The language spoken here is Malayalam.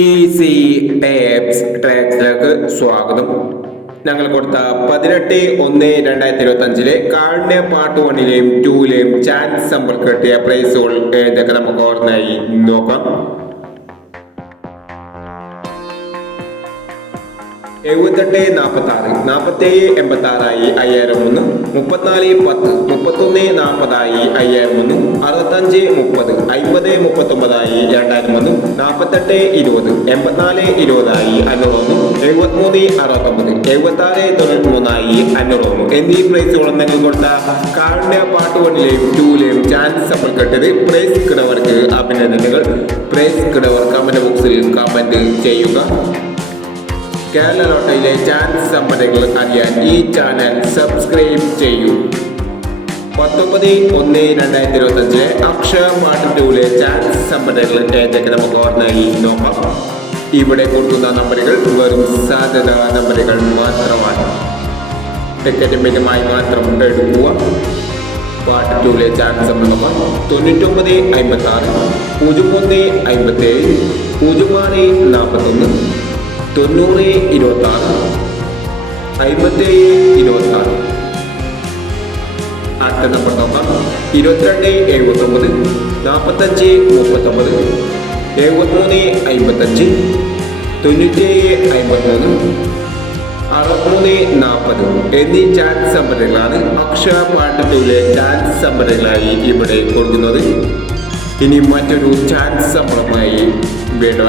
ഈസി ടേപ്സ് ട്രാക്സിലേക്ക് സ്വാഗതം. ഞങ്ങൾ കൊടുത്ത പതിനെട്ട് ഒന്ന് രണ്ടായിരത്തി ഇരുപത്തി അഞ്ചിലെ കാളിന്റെ പാർട്ട് വണ്ണിലെയും ടൂവിലെയും ചാൻസ് നമ്പർ കിട്ടിയ പ്രൈസുകൾ ഏതൊക്കെ നമുക്ക് ഓർമ്മയായി നോക്കാം. എഴുപത്തെട്ട് നാൽപ്പത്തി ആറ് നാൽപ്പത്തേഴ് എൺപത്തി ആറായി അയ്യായിരം ഒന്ന് മുപ്പത്തിനാല് പത്ത് മുപ്പത്തൊന്ന് നാൽപ്പതായി അയ്യായിരം ഒന്ന് അറുപത്തഞ്ച് മുപ്പത് അമ്പത് മുപ്പത്തൊമ്പതായി രണ്ടായിരം ഒന്ന് നാൽപ്പത്തെട്ട് ഇരുപത് എൺപത്തിനാല് ഇരുപതായി അഞ്ഞൂറ് ഒന്ന് എഴുപത്തിമൂന്ന് അറുപത്തൊമ്പത് എഴുപത്തി ആറ് തൊണ്ണൂറ്റി മൂന്നായി അഞ്ഞൂറ് ഒന്ന് എന്നീ പ്രൈസുകൾ എന്തെങ്കിലും കൊടുത്ത കാരുണ്യ പാട്ട് വണ്ണിലെയും ടൂലെയും ചാൻസ് നമ്മൾ കെട്ടത് പ്രൈസ് കിടവർക്ക് അഭിനന്ദനങ്ങൾ. പ്രൈസ് കിടവർ കമന്റ് ബോക്സിൽ കമന്റ് ചെയ്യുക. കേരള ലോട്ടയിലെ ചാൻസ് സമ്മതങ്ങൾ അറിയാൻ ഈ ചാനൽ സബ്സ്ക്രൈബ് ചെയ്യൂ. പത്തൊമ്പത് ഒന്ന് രണ്ടായിരത്തി ഇരുപത്തി അഞ്ചിലെ അക്ഷയ പാട്ട് ടൂവിലെ ചാൻസ് സംബന്ധങ്ങൾ ഏതൊക്കെ നമുക്ക് ഓർമ്മയിൽ നോക്കാം. ഇവിടെ കൊടുക്കുന്ന നമ്പറുകൾ വെറും സാധ്യത നമ്പറുകൾ മാത്രമാണ്. ടിക്കറ്റ് മിനിമായി മാത്രം എടുക്കുക. പാർട്ട് ടൂവിലെ ചാൻസ് സംബന്ധം തൊണ്ണൂറ്റൊമ്പത് അമ്പത്തി ആറ് പൂജ്യം ഒന്ന് അമ്പത്തി ഏഴ് പൂജ്യം ആറ് നാൽപ്പത്തൊന്ന് തൊണ്ണൂറ് ഇരുപത്തി ആറ് അമ്പത്തേഴ് ഇരുപത്തി ആറ് അടുത്ത നമ്പർ നോക്കാം. ഇരുപത്തിരണ്ട് എഴുപത്തൊമ്പത് നാൽപ്പത്തഞ്ച് മുപ്പത്തൊമ്പത് എഴുപത്തിമൂന്ന് അമ്പത്തഞ്ച് തൊണ്ണൂറ്റേഴ് അമ്പത്തൊന്ന് അറുപത്തിമൂന്ന് നാൽപ്പത് എന്നീ ചാൻസ് സംബന്ധങ്ങളാണ് അക്ഷയ പാട്ടത്തിലെ ചാൻസ് സംബന്ധങ്ങളായി ഇവിടെ കൊടുക്കുന്നത്. ഇനി മറ്റൊരു ചാൻസ് സമ്പളമായി വീണ്ടും